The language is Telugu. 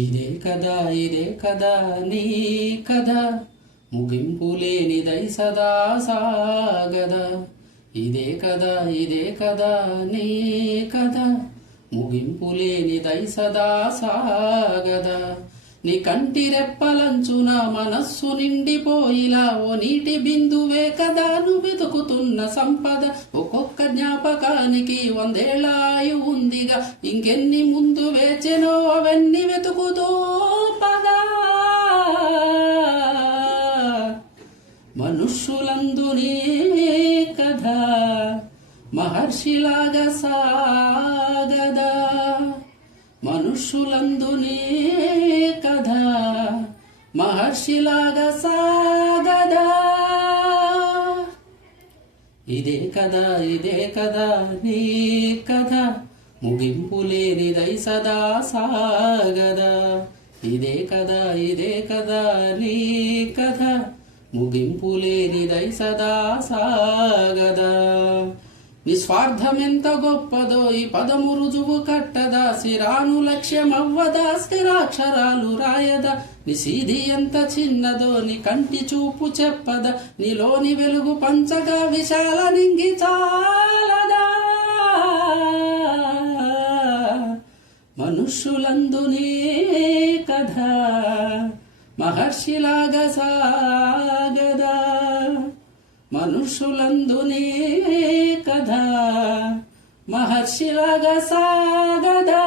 ఇదే కదా నీ కథ ముగింపు లేనిదై సదా సాగదా. ఇదే కదా నీ కథ ముగింపు లేనిదై సదా సాగదా. నీ కంటి రెప్పలంచున మనస్సు నిండిపోయిలా ఓ నీటి బిందువే కదా నువ్వు వెతుకుతున్న సంపద. ఒక్కొక్క జ్ఞాపకానికి 100 ఏళ్ల ఆయువు ఉందిగా, ఇంకెన్ని ముందు వేచెనో అవన్నీ వెతుకుతూ పదా. మనుష్యులందునే కథ మహర్షిలాగా సాగదా. మనుష్యులందునే కథ మహర్షిలాగా సాగదా. ఇదే కదా నీ కథ ముగింపు లేనిదై సదా సాగదా. ఇదే కదా నీ కథ ముగింపు లేనిదై సదా సాగదా. నిస్వార్థమెంత గొప్పదో ఈ పదము రుజువు కట్టదా. శిరాను లక్ష్యమవ్వదా, స్థిరాక్షరాలు రాయదా. నిశీధి ఎంత చిన్నదో నీ కంటి చూపు చెప్పదా. నీలోని వెలుగు పంచగా విశాల నింగి చాలదా. మనుష్యులందునే కథ మహర్షిలాగా సాగదా. మనుష్యులందునే కథ మహర్షిలాగా సాగదా.